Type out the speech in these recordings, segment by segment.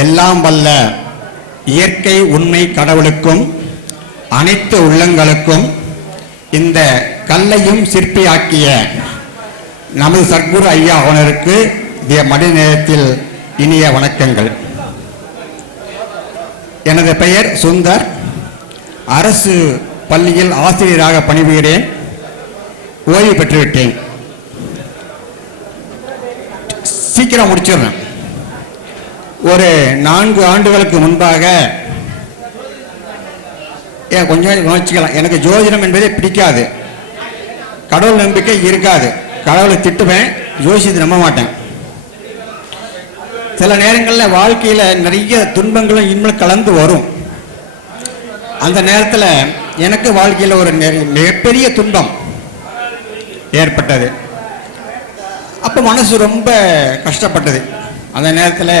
எல்லாம் வல்ல இயற்கை உண்மை கடவுளுக்கும் அனைத்து உள்ளங்களுக்கும் இந்த கல்லையும் சிற்பியாக்கிய நமது சர்க்குரு ஐயா அவனருக்கு மணி நேரத்தில் இனிய வணக்கங்கள். எனது பெயர் சுந்தர். அரசு பள்ளியில் ஆசிரியராக பணிபுரிகிறேன். ஓய்வு பெற்றுவிட்டேன். சீக்கிரம் முடிச்சிடுறேன். ஒரு 4 ஆண்டுகளுக்கு முன்பாக கொஞ்சம் கவனிச்சுக்கலாம். எனக்கு ஜோதிடம் என்பதே பிடிக்காது. கடவுள் நம்பிக்கை இருக்காது. கடவுளை திட்டுவேன், ஜோசியத்தை நம்ப மாட்டேன். சில நேரங்களில் வாழ்க்கையில் நிறைய துன்பங்களும் இன்பங்களும் கலந்து வரும். அந்த நேரத்தில் எனக்கு வாழ்க்கையில் ஒரு மிகப்பெரிய துன்பம் ஏற்பட்டது. அப்போ மனசு ரொம்ப கஷ்டப்பட்டது. அந்த நேரத்தில்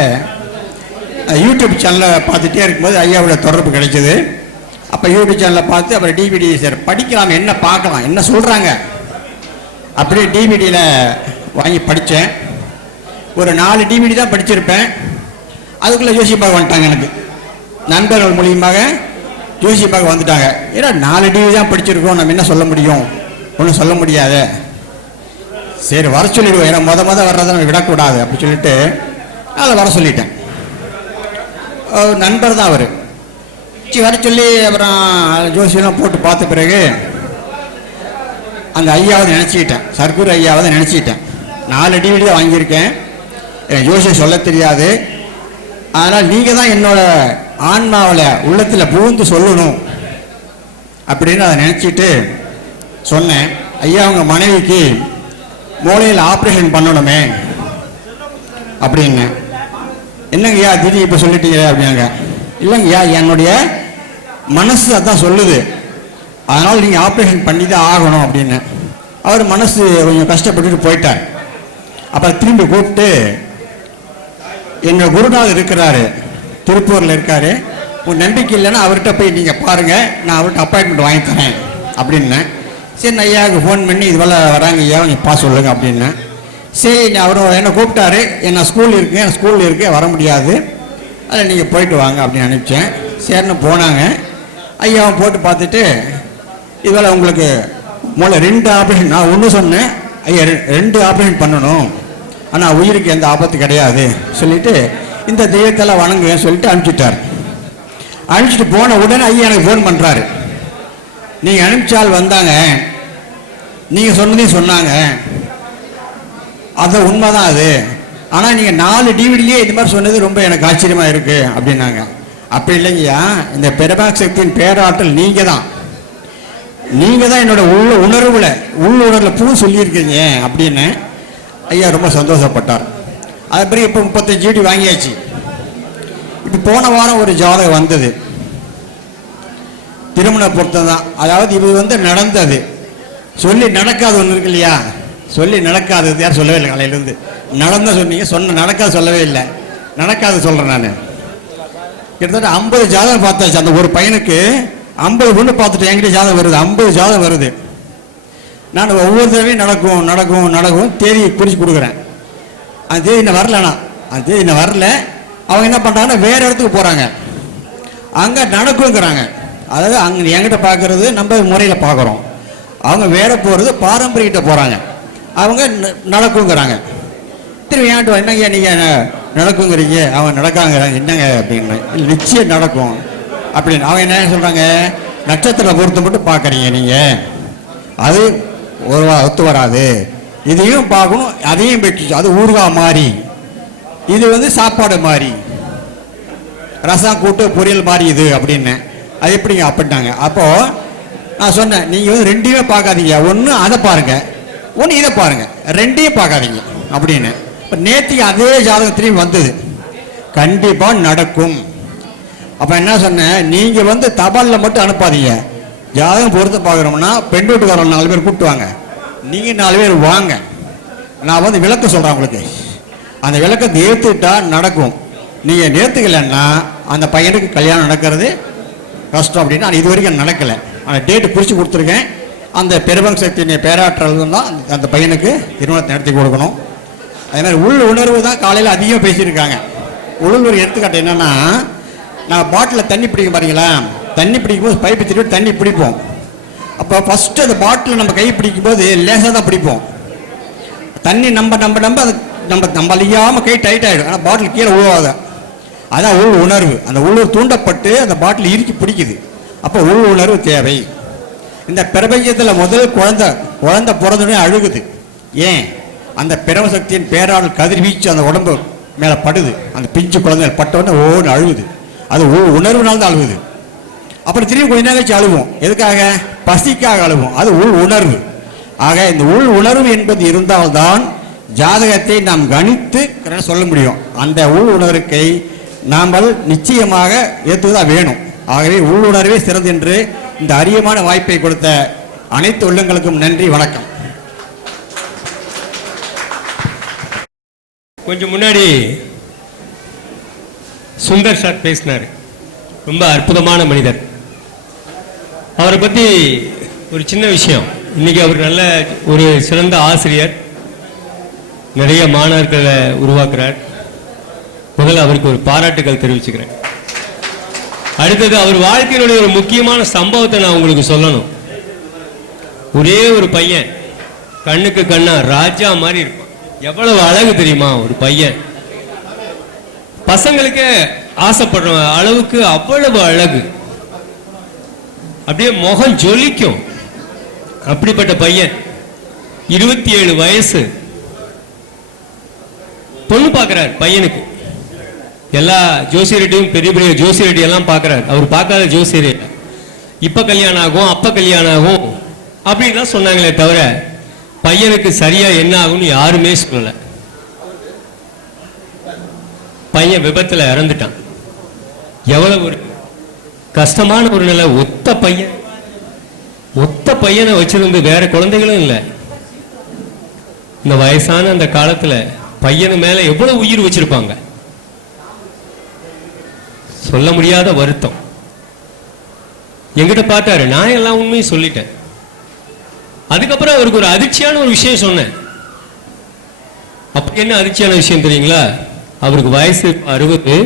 யூடியூப் சேனலை பார்த்துட்டே இருக்கும்போது ஐயாவோட தொடர்பு கிடைச்சிது. அப்போ யூடியூப் சேனலை பார்த்து அப்புறம் டிவிடி சார் படிக்கலாம், என்ன பார்க்கலாம், என்ன சொல்கிறாங்க அப்படியே டிவிடியில் வாங்கி படித்தேன். ஒரு 4 டிவிடி தான் படிச்சிருப்பேன். அதுக்குள்ளே ஜோசியப்பாக வந்துட்டாங்க. எனக்கு நண்பர்கள் மூலியமாக ஜோசியப்பாக வந்துட்டாங்க. ஏன்னா 4 டிவிடி தான் படிச்சிருக்கோம், நம்ம என்ன சொல்ல முடியும், ஒன்றும் சொல்ல முடியாது. சரி வர சொல்லிடுவோம், ஏன்னா மொத வர்றதை நம்ம விடக்கூடாது அப்படி சொல்லிட்டு அதில் வர சொல்லிட்டேன். நண்பர் தான் அவர். வர சொல்லி அப்புறம் ஜோசியெல்லாம் போட்டு பார்த்த பிறகு அந்த ஐயாவை நினச்சிக்கிட்டேன், சர்க்குரு ஐயாவை நினச்சிக்கிட்டேன். 4 டிவிடி தான் வாங்கியிருக்கேன். எனக்கு ஜோசியம் சொல்ல தெரியாது. அதனால் நீங்கள் தான் என்னோட ஆன்மாவில் உள்ளத்தில் புகுந்து சொல்லணும் அப்படின்னு அதை நினச்சிட்டு சொன்னேன். ஐயா அவங்க மனைவிக்கு மூளையில் ஆப்ரேஷன் பண்ணணுமே அப்படின்னு. என்னங்கய்யா திடீர் இப்போ சொல்லிட்டீங்க அப்படின்னாங்க. இல்லைங்கய்யா, என்னுடைய மனசு அதான் சொல்லுது, அதனால் நீங்கள் ஆப்ரேஷன் பண்ணி தான் ஆகணும் அப்படின்னு. அவர் மனசு கொஞ்சம் கஷ்டப்பட்டுட்டு போயிட்டார். அப்புறம் திரும்பி கூப்பிட்டு, எங்கள் குருநாதர் இருக்கிறாரு, திருப்பூரில் இருக்காரு, உன் நம்பிக்கை இல்லைன்னா அவர்கிட்ட போய் நீங்கள் பாருங்கள், நான் அவர்கிட்ட அப்பாயின்மெண்ட் வாங்கி தரேன் அப்படின்னேன். சரி ஐயாவுக்கு ஃபோன் பண்ணி இது போல் வராங்க ஐயா, நீங்கள் பா சொல்லுங்க அப்படின்னேன். சரி அவர் என்னை கூப்பிட்டாரு. என்ன ஸ்கூல் இருக்குது, என் ஸ்கூலில் இருக்குது, வர முடியாது, அதில் நீங்கள் போயிட்டு வாங்க அப்படின்னு அனுப்பிச்சேன். சரின்னு போனாங்க. ஐயாவை போட்டு பார்த்துட்டு, இதுவேளை உங்களுக்கு மூளை 2 ஆப்ரேஷன், நான் ஒன்று சொன்னேன், ஐயா 2 ஆப்ரேஷன் பண்ணணும், ஆனால் உயிருக்கு எந்த ஆபத்து கிடையாது சொல்லிவிட்டு இந்த தெய்வத்தெல்லாம் வணங்குவேன்னு சொல்லிட்டு அனுப்பிச்சிட்டார். அனுப்பிச்சிட்டு போன உடனே ஐயா எனக்கு ஃபோன் பண்ணுறாரு. நீங்கள் அனுப்பிச்சால் வந்தாங்க, நீங்கள் சொன்னதையும் சொன்னாங்க, அது உண்மைதான் அது, ஆனால் நீங்கள் 4 டிவிடிலேயே இது மாதிரி சொன்னது ரொம்ப எனக்கு ஆச்சரியமாக இருக்குது அப்படின்னாங்க. அப்படி இல்லைங்கய்யா, இந்த பெருமாள் சக்தியின் பேராற்றல் நீங்கள் தான் என்னோட உள்ளுணர்வில் பூ சொல்லியிருக்கீங்க அப்படின்னு ஐயா ரொம்ப சந்தோஷப்பட்டார். அது பிறகு இப்போ 35 டிவிடி வாங்கியாச்சு. இப்போ போன வாரம் ஒரு ஜாதகம் வந்தது, திருமண பொருத்தம் தான். அதாவது இது நடந்தது, சொல்லி நடக்காது ஒன்று இருக்கு இல்லையா, சொல்லி நடக்காதது யார் சொல்லவே இல்லை. காலையிலேருந்து நடந்த சொன்னீங்க, நடக்காது சொல்லவே இல்லை, நடக்காது சொல்கிறேன். நான் கிட்டத்தட்ட 50 ஜாதகம் பார்த்தாச்சு. அந்த ஒரு பையனுக்கு 50 பொண்ணு பார்த்துட்டு என்கிட்ட ஜாதகம் வருது, 50 ஜாதகம் வருது. நான் ஒவ்வொரு தடவையும் நடக்கும் தேதி குறித்து கொடுக்குறேன். அந்த தேதி இன்னும் வரலண்ணா, அந்த தேதி இன்னும் வரல. அவங்க என்ன பண்ணுறாங்கன்னா வேறு இடத்துக்கு போகிறாங்க, அங்கே நடக்குங்கிறாங்க. அதாவது அங்கே என்கிட்ட பார்க்குறது நம்ம முறையில் பார்க்குறோம், அவங்க வேற போகிறது பாரம்பரியக்கிட்ட போகிறாங்க, அவங்க நடக்குங்கிறாங்க. திரும்பி ஏன்ட்டு என்னங்க நீங்கள் நடக்குங்கிறீங்க, அவங்க நடக்காங்கிறாங்க, என்னங்க அப்படின்னு. நிச்சயம் நடக்கும் அப்படின்னு அவங்க என்ன சொல்கிறாங்க, நட்சத்திர பொருத்தம் மட்டும் பார்க்குறீங்க நீங்கள், அது ஒத்து வராது, இதையும் பார்க்கணும், அதையும் பெற்று, அது ஊறுகாய் மாதிரி, இது சாப்பாடு மாதிரி, ரசம் கூட்டு பொரியல் மாதிரி இது அப்படின்னு. அது எப்படிங்க அப்படின்னாங்க. அப்போது நான் சொன்னேன், நீங்கள் 2யுமே பார்க்காதீங்க, ஒன்று அதை பாருங்கள், ஒன்று இதை பாருங்கள், 2யும் பார்க்காதீங்க அப்படின்னு. இப்போ நேற்றுக்கு அதே ஜாதகம் திரும்பி வந்தது, கண்டிப்பாக நடக்கும். அப்போ என்ன சொன்னேன், நீங்கள் தபாலில் மட்டும் அனுப்பாதீங்க, ஜாதகம் பொறுத்து பார்க்குறோம்னா பெண் வீட்டுக்காரங்க 4 பேர் கூப்பிட்டு நீங்கள் 4 பேர் வாங்க, நான் விளக்க சொல்கிறேன் உங்களுக்கு, அந்த விளக்கத்தை ஏற்றுக்கிட்டா நடக்கும். நீங்கள் நேர்த்துக்கலைன்னா அந்த பையனுக்கு கல்யாணம் நடக்கிறது கஷ்டம் அப்படின்னு. ஆனால் இது வரைக்கும் நடக்கலை. அந்த டேட்டு குறித்து கொடுத்துருக்கேன். அந்த பெருமங் சக்தியினுடைய பேராற்றல் தான் அந்த பையனுக்கு திருமணத்தை நடத்தி கொடுக்கணும். அதே மாதிரி உணர்வு தான் காலையில் அதிகம் பேசியிருக்காங்க. ஒரு எடுத்துக்காட்டு என்னன்னா, நான் பாட்டிலில் தண்ணி பிடிக்கும் பாருங்களா, தண்ணி பிடிக்கும் போது பைப்பு திருப்பி தண்ணி பிடிப்போம். அப்போ ஃபஸ்ட்டு அந்த பாட்டில் நம்ம கை பிடிக்கும் போது லேசாக தான் பிடிப்போம். தண்ணி நம்ப அது நம்ம அழியாமல் கை டைட் ஆகிடும். ஆனால் பாட்டில் கீழே உழுவாத. அதான் உள் உணர்வு. அந்த உள்ளூர் தூண்டப்பட்டு அந்த பாட்டில் இறுக்கி பிடிக்குது. அப்போ உள் உணர்வு தேவை. இந்த பிரபஞ்சத்தில் முதல் குழந்தை பிறந்தோடனே அழுகுது. ஏன்? அந்த பிரம சக்தியின் பேரால் கதிர்வீச்சு அந்த உடம்பு மேலே படுது. அந்த பிஞ்சு குழந்தை பட்டவுடனே ஓன்னு அழுகுது. அது உணர்வுனால்தான் அழுகுது. அப்புறம் திரும்பி கொஞ்ச நேரம் கழிச்சு அழுவோம். எதுக்காக? பசிக்காக அழுவோம். அது உள் உணர்வு. ஆக இந்த உள் உணர்வு என்பது இருந்தால்தான் ஜாதகத்தை நாம் கணித்து சொல்ல முடியும். அந்த உள் உணர்வுக்கை நாம் நிச்சயமாக ஏற்றுவதாக வேணும். ஆகவே உள்ளுணர்வே சிறந்து என்று இந்த அரியமான வாய்ப்பை கொடுத்த அனைத்து உள்ளங்களுக்கும் நன்றி, வணக்கம். கொஞ்சம் முன்னாடி சுந்தர் சார் பேசினார். ரொம்ப அற்புதமான மனிதர். அவரை பற்றி ஒரு சின்ன விஷயம். இன்னைக்கு அவர் நல்ல ஒரு சிறந்த ஆசிரியர், நிறைய மாணவர்களை உருவாக்குறார். முதல்ல அவருக்கு ஒரு பாராட்டுகள் தெரிவிச்சுக்கிறேன். அடுத்தது அவர் வாழ்க்கையினுடைய ஒரு முக்கியமான சம்பவத்தை நான் உங்களுக்கு சொல்லணும். ஒரே ஒரு பையன், கண்ணுக்கு கண்ணா ராஜா மாதிரி இருப்பான். எவ்வளவு அழகு தெரியுமா ஒரு பையன். பசங்களுக்கு ஆசைப்படுற அளவுக்கு அவ்வளவு அழகு. அப்படியே முகம் ஜொலிக்கும். அப்படிப்பட்ட பையன், 27 வயசு. பொண்ணு பார்க்கிறார் பையனுக்கு. எல்லா ஜோசியர்கிட்டையும் பெரிய பெரிய ஜோசியர்கிட்ட எல்லாம் பார்க்கிறார். அவர் பார்க்காத ஜோசியர் இப்ப கல்யாணம் ஆகும், அப்ப கல்யாணம் ஆகும் அப்படின்லாம் சொன்னாங்களே தவிர பையனுக்கு சரியா என்ன ஆகும்னு யாருமே சொல்லல. பையன் விபத்துல இறந்துட்டான். எவ்வளவு ஒரு கஷ்டமான ஒரு நிலை. ஒத்த பையனை வச்சிருந்து வேற குழந்தைகளும் இல்லை. இந்த வயசான அந்த காலத்துல பையனு மேல எவ்வளவு உயிர் வச்சிருப்பாங்க. சொல்ல முடியாத வருத்தம். என்கிட்ட பார்த்தாரு. நான் எல்லாம் உண்மையும் சொல்லிட்டேன். அதுக்கப்புறம் அவருக்கு ஒரு அதிர்ச்சியான ஒரு விஷயம் சொன்னேன். அப்ப என்ன அதிர்ச்சியான விஷயம் தெரியுங்களா? அவருக்கு வயசு 60,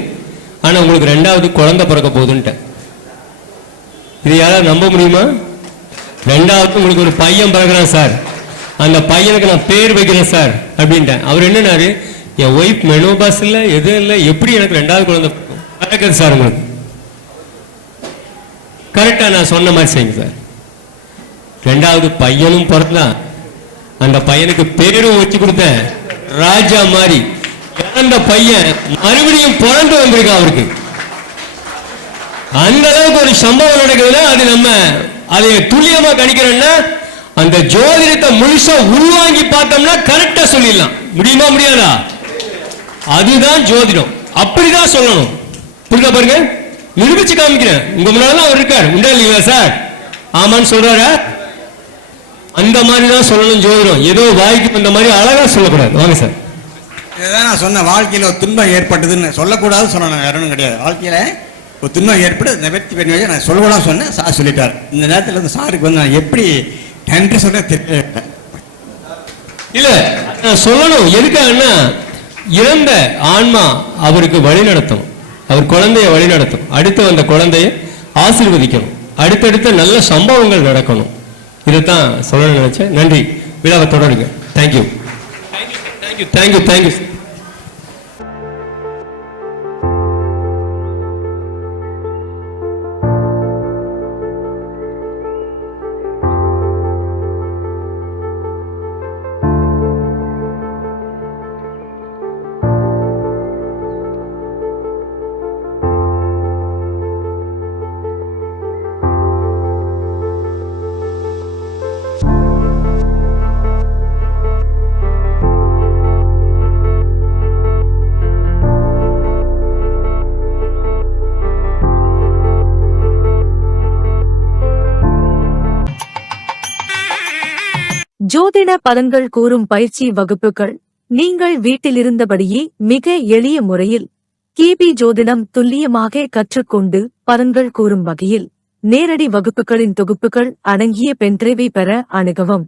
ஆனா உங்களுக்கு 2வது குழந்தை பிறக்க போகுதுன்ட்டேன். இது யாராவது நம்ப முடியுமா? 2வது உங்களுக்கு ஒரு பையன் பிறகுறான் சார், அந்த பையனுக்கு நான் பேர் வைக்கிறேன் சார் அப்படின்ட்டேன். அவர் என்னன்னாரு, என் ஒய்ஃப் மெனோபாஸ் இல்லை, எதுவும் இல்லை, எப்படி எனக்கு 2வது குழந்தை நடக்குது சார்? உங்களுக்கு கரெக்டா நான் சொன்ன மாதிரி செய்யுங்க சார். 2வது பையனும் பிறந்தான். அந்த பையனுக்கு பேரும் வச்சு கொடுத்தேன் ராஜா மாதிரி. இறந்த பையன் மறுபடியும் பிறந்து வந்திருக்கான் அவருக்கு. அந்த அளவுக்கு ஒரு சம்பவம் நடக்குதுன்னா அது நம்ம அதை துல்லியமா கணிக்கிறோம்னா அந்த ஜோதிடத்தை முழுசா உள்வாங்கி பார்த்தோம்னா கரெக்டா சொல்லிடலாம். முடியுமா? முடியாதா? அதுதான் ஜோதிடம். அப்படிதான் சொல்லணும். புரியுதா? பாருங்க, நிரூபிச்சு காமிக்கிறேன். உங்க முன்னால அவர் இருக்காரு. உண்டா இல்லைங்களா சார்? ஆமான்னு சொல்றாரா? அந்த மாதிரி தான் சொல்லணும் ஜோதிடம். ஏதோ வாய்க்கு அந்த மாதிரி அழகா சொல்லக்கூடாது. வாங்க சார். இதுதான் நான் சொன்ன. வாழ்க்கையில் ஒரு துன்பம் ஏற்பட்டதுன்னு சொல்லக்கூடாது சொன்னேன். வேற ஒன்றும் கிடையாது. வாழ்க்கையில் ஒரு துன்பம் ஏற்பட்டு நிவர்த்தி பண்ணி நான் சொல்லக்கூடாது சொன்னேன். சார் சொல்லிட்டார். இந்த நேரத்தில் வந்து சாருக்கு வந்து நான் எப்படி நன்றி சொன்ன தெரியல. இல்ல நான் சொல்லணும். எதுக்காகன்னா இறந்த ஆன்மா அவருக்கு வழி நடத்தும். அவர் குழந்தைய வழி நடத்தும். அடுத்து வந்த குழந்தைய ஆசீர்வதிக்கணும். அடுத்தடுத்த நல்ல சம்பவங்கள் நடக்கணும். இதைத்தான் சொல்ல நினைச்சேன். நன்றி. விழாவை தொடருங்க. தேங்க்யூ. தேங்க்யூ. தேங்க்யூ. ஜோதிட பலன்கள் கூறும் பயிற்சி வகுப்புகள் நீங்கள் வீட்டிலிருந்தபடியே மிக எளிய முறையில் கேபி ஜோதிடம் துல்லியமாக கற்றுக்கொண்டு பலன்கள் கூறும் வகையில் நேரடி வகுப்புகளின் தொகுப்புகள் அடங்கிய பென்டிரைவை பெற அணுகவும்.